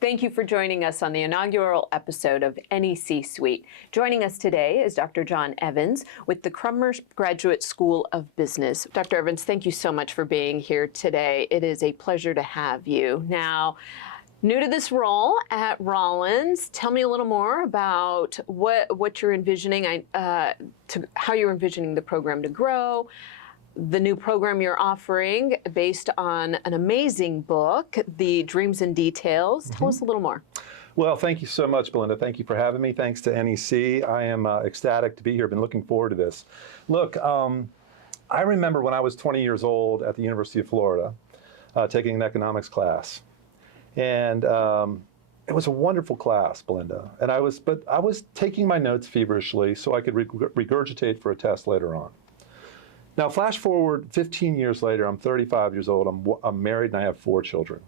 Thank you for joining us on the inaugural episode of NEC-Suite. Joining us today is Dr. John Evans with the Crummer Graduate School of Business. Dr. Evans, thank you so much for being here today. It is a pleasure to have you. Now, new to this role at Rollins, tell me a little more about what you're envisioning, how you're envisioning the program to grow, the new program you're offering based on an amazing book, The Dreams and Details. Tell us a little more. Well, thank you so much, Belinda. Thank you for having me. Thanks to NEC. I am ecstatic to be here. Been looking forward to this. Look, I remember when I was 20 years old at the University of Florida, taking an economics class. And it was a wonderful class, Belinda. And I was taking my notes feverishly so I could regurgitate for a test later on. Now, flash forward 15 years later, I'm 35 years old, I'm married and I have 4 children.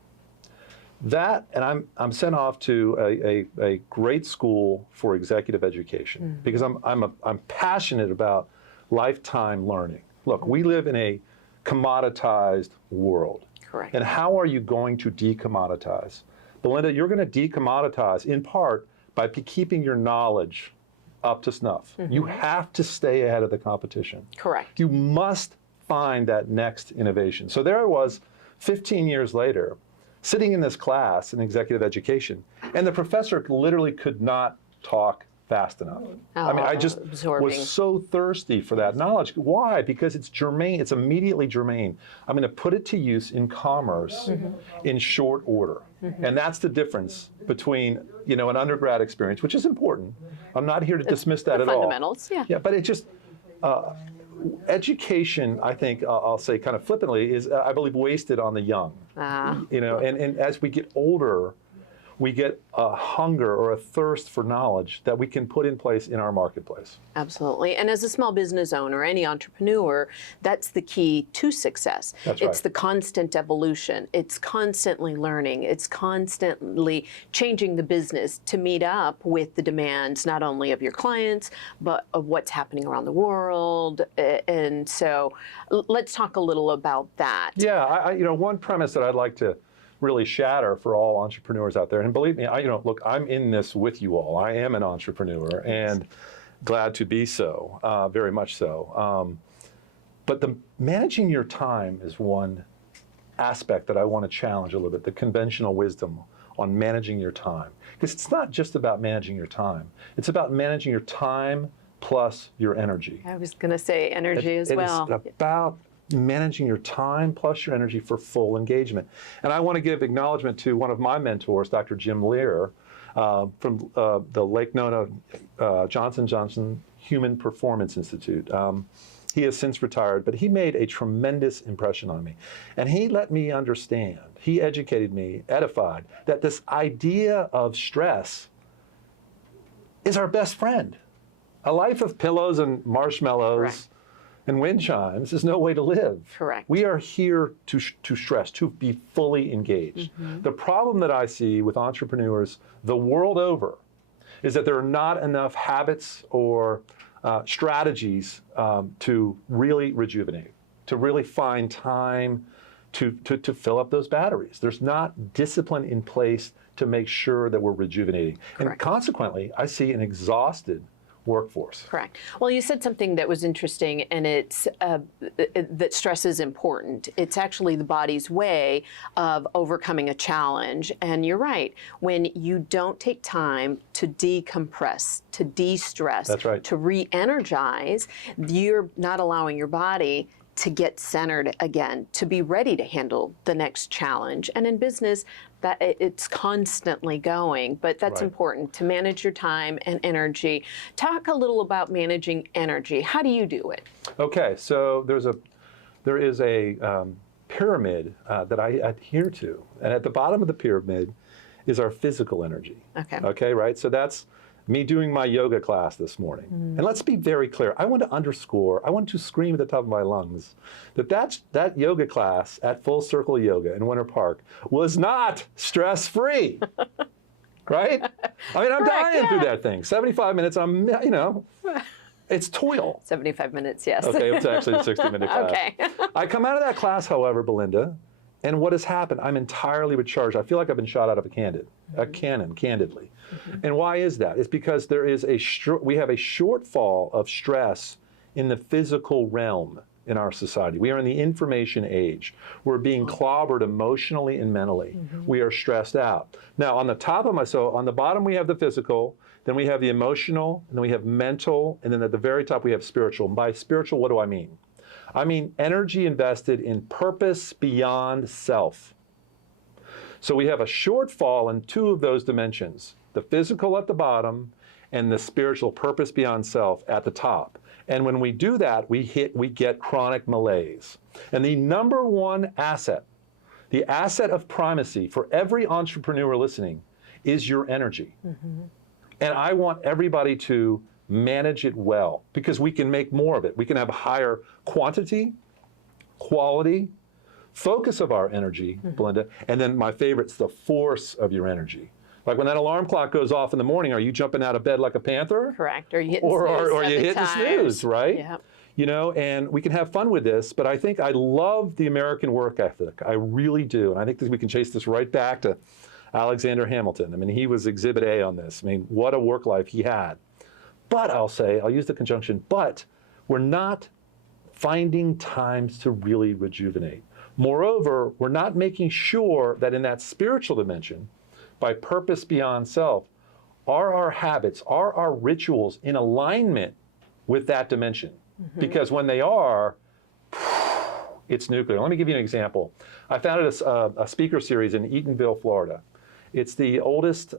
And I'm sent off to a great school for executive education because I'm passionate about lifetime learning. Look, we live in a commoditized world. Correct. And how are you going to decommoditize? Belinda, you're going to decommoditize in part by keeping your knowledge up to snuff. You have to stay ahead of the competition. Correct. You must find that next innovation. So there I was 15 years later, sitting in this class in executive education, and the professor literally could not talk fast enough. I mean, I just was so thirsty for that knowledge. Why? Because it's germane, it's immediately germane. I'm going to put it to use in commerce in short order. And that's the difference between, an undergrad experience, which is important. I'm not here to dismiss that at all. Fundamentals, yeah. Yeah, but it just, education, I think, I'll say kind of flippantly, is, I believe, wasted on the young. And as we get older, we get a hunger or a thirst for knowledge that we can put in place in our marketplace. Absolutely. And as a small business owner, any entrepreneur, that's the key to success. That's It's right. the constant evolution. It's constantly learning. It's constantly changing the business to meet up with the demands, not only of your clients, but of what's happening around the world. And so let's talk a little about that. Yeah, one premise that I'd like to really shatter for all entrepreneurs out there, and believe me, look, I'm in this with you all. I am an entrepreneur and glad to be so, very much so. But managing your time is one aspect that I want to challenge a little bit, the conventional wisdom on managing your time. Because it's not just about managing your time. It's about managing your time plus your energy. I was going to say energy as well. It's about managing your time plus your energy for full engagement. And I want to give acknowledgement to one of my mentors, Dr. Jim Lear, from the Lake Nona Johnson & Johnson Human Performance Institute. He has since retired, but he made a tremendous impression on me. And he let me understand, he educated me, edified, that this idea of stress is our best friend. A life of pillows and marshmallows Correct. And wind chimes is no way to live. Correct. We are here to stress, to be fully engaged. The problem that I see with entrepreneurs the world over is that there are not enough habits or strategies to really rejuvenate, to really find time to fill up those batteries. There's not discipline in place to make sure that we're rejuvenating. Correct. And consequently, I see an exhausted workforce. Correct. Well, you said something that was interesting, and it's that stress is important. It's actually the body's way of overcoming a challenge. And you're right. When you don't take time to decompress, to de-stress, That's right. to re-energize, you're not allowing your body to get centered again, to be ready to handle the next challenge. And in business, that it's constantly going, but that's Right. important to manage your time and energy. Talk a little about managing energy. How do you do it? Okay, so there is a pyramid that I adhere to, and at the bottom of the pyramid is our physical energy. Okay. Okay, right? So that's me doing my yoga class this morning. And let's be very clear. I want to underscore, I want to scream at the top of my lungs that yoga class at Full Circle Yoga in Winter Park was not stress-free. Right? I mean, I'm Correct, dying yeah. through that thing. 75 minutes, I'm It's toil. 75 minutes, yes. Okay, it's actually a 60-minute class. Okay. I come out of that class, however, Belinda, and what has happened, I'm entirely recharged. I feel like I've been shot out of a cannon, candidly. And why is that? It's because there is we have a shortfall of stress in the physical realm in our society. We are in the information age. We're being clobbered emotionally and mentally. We are stressed out. Now, on the bottom we have the physical, then we have the emotional, and then we have mental, and then at the very top we have spiritual. And by spiritual, what do I mean? I mean energy invested in purpose beyond self. So we have a shortfall in two of those dimensions, the physical at the bottom and the spiritual purpose beyond self at the top. And when we do that, we get chronic malaise. And the number one asset, the asset of primacy for every entrepreneur listening, is your energy. And I want everybody to manage it well, because we can make more of it. We can have higher quantity, quality, focus of our energy, Belinda, and then my favorite's the force of your energy. Like when that alarm clock goes off in the morning, are you jumping out of bed like a panther? Correct. Or you hitting snooze or you hitting snooze, right? Yeah. You know, and we can have fun with this, but I think I love the American work ethic. I really do. And I think that we can chase this right back to Alexander Hamilton. I mean, he was exhibit A on this. I mean, what a work life he had. But I'll use the conjunction, but we're not finding times to really rejuvenate. Moreover, we're not making sure that in that spiritual dimension, by purpose beyond self, are our habits, are our rituals in alignment with that dimension? Because when they are, it's nuclear. Let me give you an example. I founded a speaker series in Eatonville, Florida. It's the oldest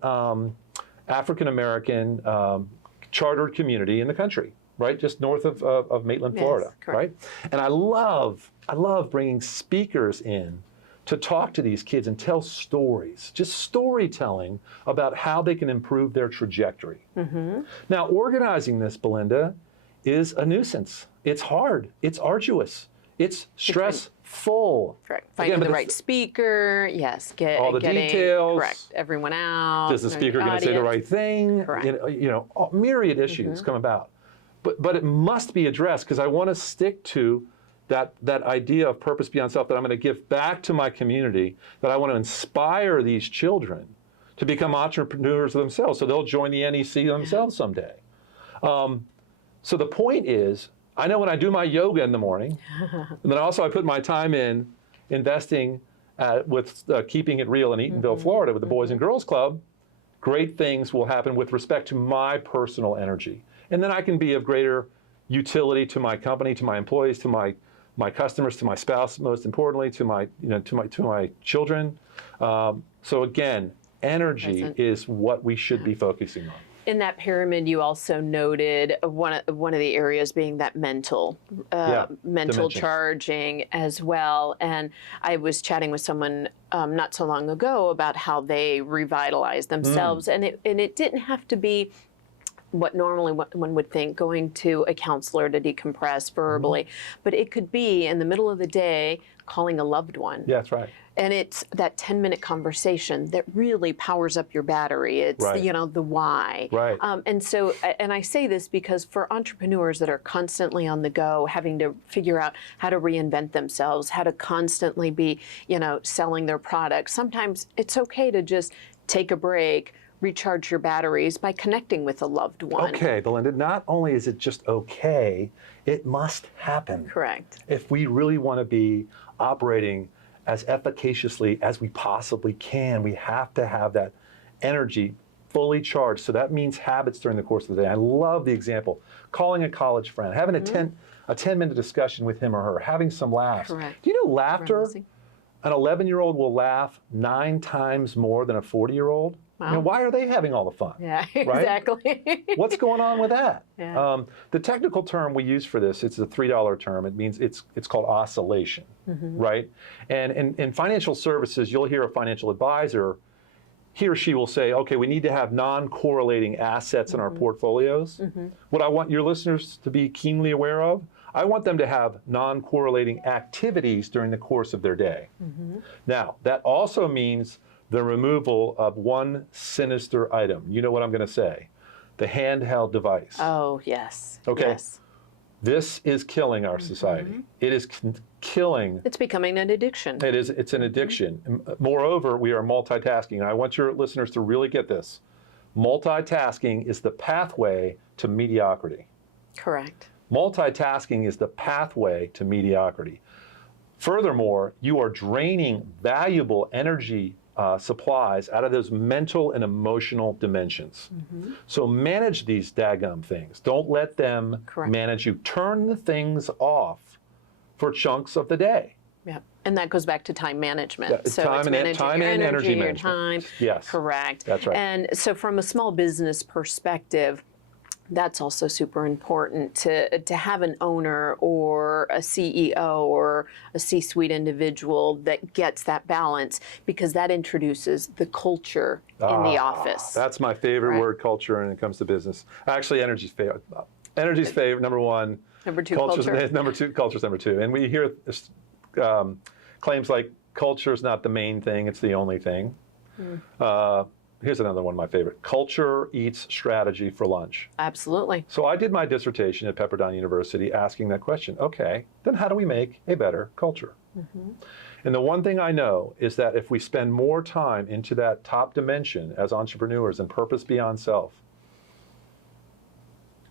African-American chartered community in the country, right? Just north of Maitland, Florida, right? And I love bringing speakers in to talk to these kids and tell stories, just storytelling about how they can improve their trajectory. Now, organizing this, Belinda, is a nuisance. It's hard, it's arduous, it's stressful. Correct. Finding the right speaker, yes. All the details. Correct. Everyone out. Is the speaker going to say the right thing? Correct. You know, myriad issues come about. But it must be addressed, because I want to stick to that idea of purpose beyond self, that I'm going to give back to my community, that I want to inspire these children to become entrepreneurs themselves, so they'll join the NEC themselves someday. So the point is, I know when I do my yoga in the morning, and then also I put my time in investing with Keeping It Real in Eatonville, Florida, with the Boys and Girls Club, great things will happen with respect to my personal energy. And then I can be of greater utility to my company, to my employees, to my customers, to my spouse, most importantly, to my children. So again, energy is what we should be focusing on. In that pyramid, you also noted one of the areas being that mental charging as well. And I was chatting with someone not so long ago about how they revitalize themselves, and it didn't have to be what normally one would think, going to a counselor to decompress verbally, but it could be in the middle of the day calling a loved one. Yeah, that's right. And it's that 10-minute conversation that really powers up your battery. It's the why. Right. And so, and I say this because for entrepreneurs that are constantly on the go, having to figure out how to reinvent themselves, how to constantly be, selling their products, sometimes it's okay to just take a break, recharge your batteries by connecting with a loved one. Okay, Belinda, not only is it just okay, it must happen. Correct. If we really want to be operating as efficaciously as we possibly can, we have to have that energy fully charged. So that means habits during the course of the day. I love the example. Calling a college friend, having a 10-minute discussion with him or her, having some laughs. Correct. Do you know laughter? An 11-year-old will laugh 9 times more than a 40-year-old. Wow. Why are they having all the fun? Yeah, right? Exactly. What's going on with that? Yeah. The technical term we use for this, it's a $3 term. It means it's called oscillation, right? And in financial services, you'll hear a financial advisor, he or she will say, okay, we need to have non-correlating assets in our portfolios. What I want your listeners to be keenly aware of, I want them to have non-correlating activities during the course of their day. Now, that also means the removal of one sinister item. You know what I'm going to say. the handheld device. Oh, yes. Okay. Yes. This is killing our society. It is killing. It's becoming an addiction. It is. It's an addiction. Moreover, we are multitasking. I want your listeners to really get this. Multitasking is the pathway to mediocrity. Correct. Multitasking is the pathway to mediocrity. Furthermore, you are draining valuable energy supplies out of those mental and emotional dimensions. So manage these daggum things. Don't let them manage you. Turn the things off for chunks of the day. Yeah, and that goes back to time management. Yeah, so time it's and managing time your and energy your management. time. Yes. Correct. That's right. And so from a small business perspective, that's also super important to have an owner or a CEO or a C-suite individual that gets that balance, because that introduces the culture in the office. That's my favorite word, culture, when it comes to business. Actually, energy's favorite. Energy's favorite, number one. Number two, culture's, culture. Number two, culture's number two. And we hear claims like culture is not the main thing, it's the only thing. Here's another one of my favorite. Culture eats strategy for lunch. Absolutely. So I did my dissertation at Pepperdine University asking that question. Okay, then how do we make a better culture? And the one thing I know is that if we spend more time into that top dimension as entrepreneurs and purpose beyond self,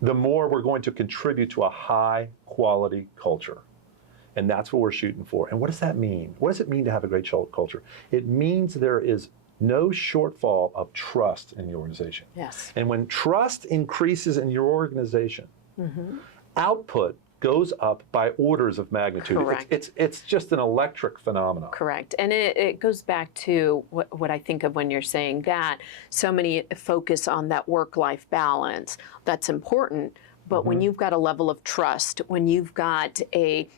the more we're going to contribute to a high quality culture. And that's what we're shooting for. And what does that mean? What does it mean to have a great culture? It means there is no shortfall of trust in the organization. Yes. And when trust increases in your organization, output goes up by orders of magnitude. Correct. It's just an electric phenomenon. Correct. And it goes back to what I think of when you're saying that. So many focus on that work-life balance. That's important. But when you've got a level of trust, when you've got a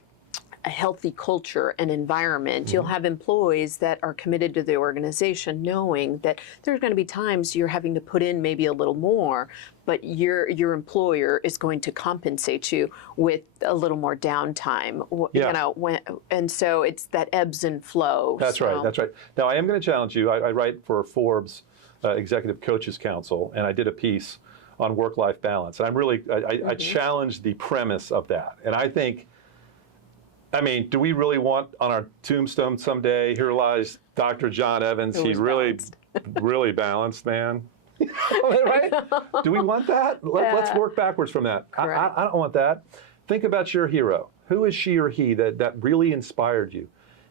healthy culture and environment, you'll have employees that are committed to the organization, knowing that there's going to be times you're having to put in maybe a little more, but your employer is going to compensate you with a little more downtime. Yeah. You know, and so it's that ebbs and flow. That's right. That's right. Now I am going to challenge you. I write for Forbes Executive Coaches Council, and I did a piece on work-life balance. And I'm really I challenge the premise of that, and I think. I mean, do we really want on our tombstone someday, here lies Dr. John Evans, he really, really balanced, man? Right? Do we want that? Let's work backwards from that. I don't want that. Think about your hero. Who is she or he that really inspired you?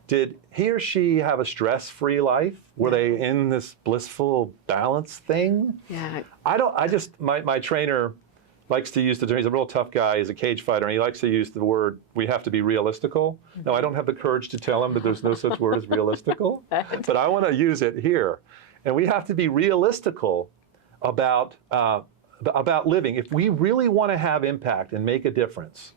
Did he or she have a stress-free life? Were they in this blissful balance thing? Yeah. My trainer likes to use the term, he's a real tough guy, he's a cage fighter, and he likes to use the word, we have to be realistical. Now, I don't have the courage to tell him that there's no such word as realistical, but I want to use it here. And we have to be realistical about living. If we really want to have impact and make a difference,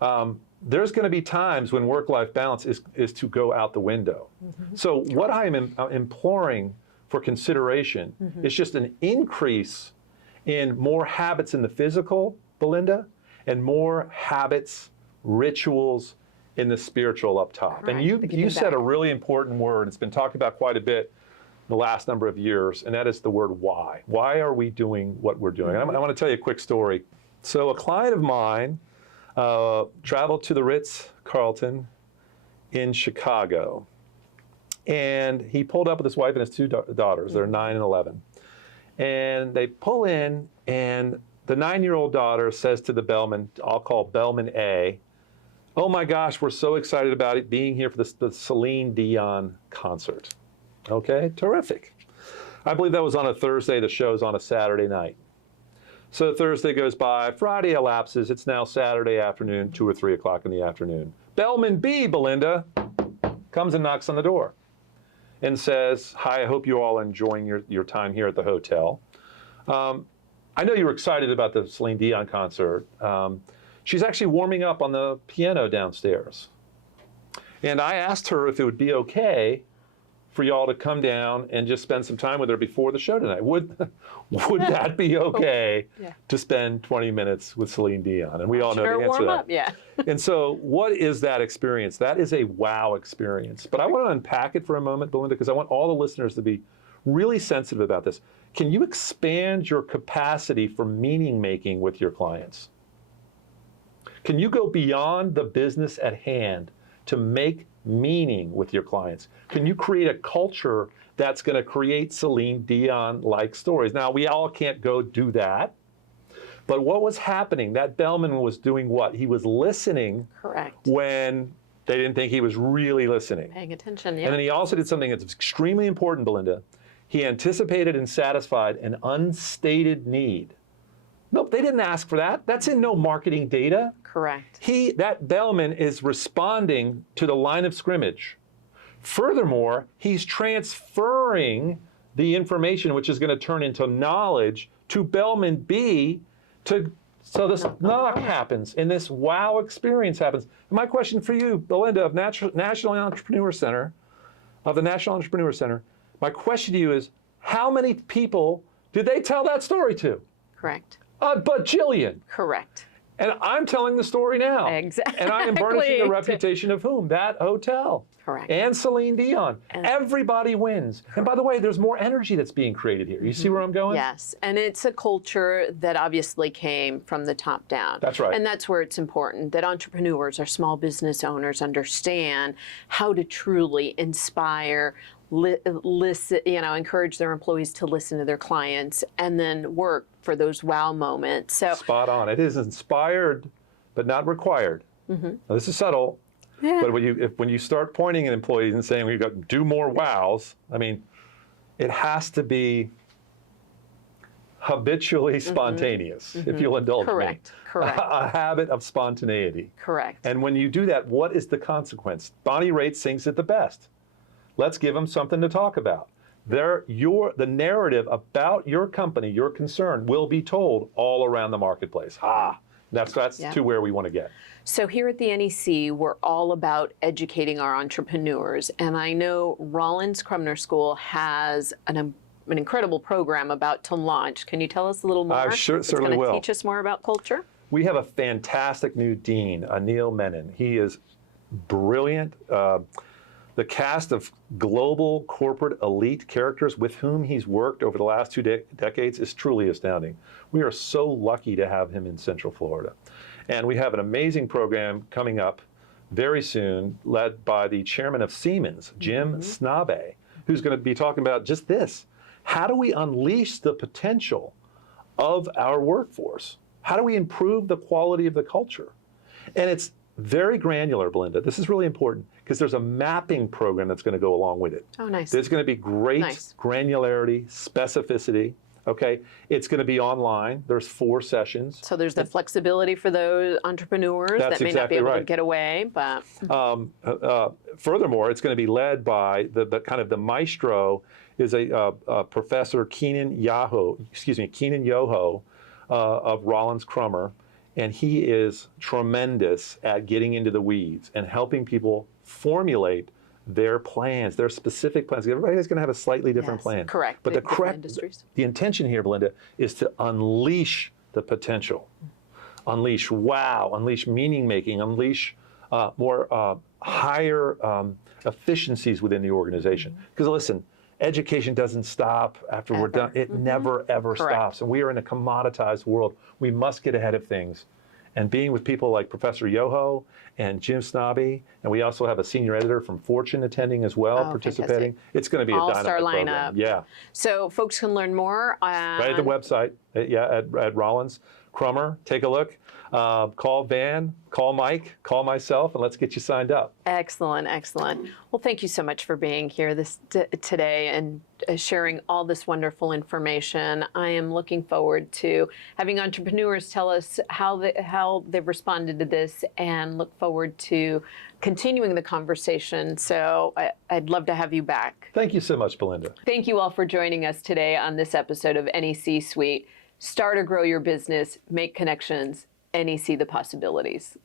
there's going to be times when work-life balance is to go out the window. So what I am imploring for consideration is just an increase in more habits in the physical, Belinda, and more habits, rituals in the spiritual up top. Right. And you said a really important word. It's been talked about quite a bit the last number of years, and that is the word why. Why are we doing what we're doing? And I want to tell you a quick story. So a client of mine traveled to the Ritz-Carlton in Chicago, and he pulled up with his wife and his two daughters. They're 9 and 11. And they pull in, and the 9-year-old daughter says to the bellman, I'll call bellman A, oh my gosh, we're so excited about it being here for the Celine Dion concert. Okay, terrific. I believe that was on a Thursday. The show's on a Saturday night. So Thursday goes by, Friday elapses, it's now Saturday afternoon, 2 or 3 o'clock in the afternoon. Bellman B, Belinda, comes and knocks on the door and says, hi, I hope you all are enjoying your time here at the hotel. I know you were excited about the Celine Dion concert. She's actually warming up on the piano downstairs. And I asked her if it would be okay for y'all to come down and just spend some time with her before the show tonight. Would that be okay to spend 20 minutes with Celine Dion? And we all know the answer to that. Up, yeah. And so what is that experience? That is a wow experience. But I want to unpack it for a moment, Belinda, because I want all the listeners to be really sensitive about this. can you expand your capacity for meaning making with your clients? Can you go beyond the business at hand to make meaning with your clients? Can you create a culture that's going to create Celine Dion-like stories? Now, we all can't go do that. But what was happening? That bellman was doing what? He was listening. Correct. When they didn't think he was really listening. Paying attention, yeah. And then he also did something that's extremely important, Belinda. He anticipated and satisfied an unstated need. Nope, they didn't ask for that. That's in no marketing data. Correct. That bellman is responding to the line of scrimmage. Furthermore, he's transferring the information, which is going to turn into knowledge, to bellman B, so this knock happens and this wow experience happens. And my question for you, Belinda, of National Entrepreneur Center, my question to you is, how many people did they tell that story to? Correct. A bajillion. Correct. And I'm telling the story now. Exactly. And I am burnishing the reputation of whom? That hotel. Correct. And Celine Dion. Everybody wins. And by the way, there's more energy that's being created here. You see where I'm going? Yes. And it's a culture that obviously came from the top down. That's right. And that's where it's important that entrepreneurs or small business owners understand how to truly inspire, listen, encourage their employees to listen to their clients and then work for those wow moments. So spot on. It is inspired, but not required. Now, this is subtle. Yeah. But when you start pointing at employees and saying we've got to do more wows, I mean, it has to be habitually spontaneous, if you'll indulge me. Correct. A habit of spontaneity. Correct. And when you do that, what is the consequence? Bonnie Raitt sings it the best. Let's give them something to talk about. The narrative about your company, your concern, will be told all around the marketplace. That's to where we want to get. So here at the NEC, we're all about educating our entrepreneurs. And I know Rollins Crummer School has an incredible program about to launch. Can you tell us a little more? I certainly will. It's going to teach us more about culture? We have a fantastic new dean, Anil Menon. He is brilliant. The cast of global corporate elite characters with whom he's worked over the last 2 decades is truly astounding. We are so lucky to have him in Central Florida. And we have an amazing program coming up very soon, led by the chairman of Siemens, Jim Snabe, who's going to be talking about just this. How do we unleash the potential of our workforce? How do we improve the quality of the culture? And it's very granular, Belinda. This is really important because there's a mapping program that's going to go along with it. Oh, nice. There's going to be great granularity, specificity. Okay, it's going to be online. There's 4 sessions. So there's the flexibility for those entrepreneurs that may not be able to get away. But furthermore, it's going to be led by the kind of the maestro is a Professor Keenan Yoho of Rollins Crummer. And he is tremendous at getting into the weeds and helping people formulate their plans, their specific plans. Everybody's going to have a slightly different plan. Correct. But the intention here, Belinda, is to unleash the potential. Unleash wow, unleash meaning making, unleash more higher efficiencies within the organization. Because listen, education doesn't stop after we're done. It never, ever stops. And we are in a commoditized world. We must get ahead of things. And being with people like Professor Yoho and Jim Snabe, and we also have a senior editor from Fortune attending as well, participating. Fantastic. It's going to be a dynamic program. Lineup. Yeah. So folks can learn more right at the website, at Rollins Crummer. Take a look. Call Van, call Mike, call myself, and let's get you signed up. Excellent, excellent. Well, thank you so much for being here today and sharing all this wonderful information. I am looking forward to having entrepreneurs tell us how they've responded to this, and look forward to continuing the conversation. So I'd love to have you back. Thank you so much, Belinda. Thank you all for joining us today on this episode of NEC-Suite. Start or grow your business, make connections, NEC the possibilities.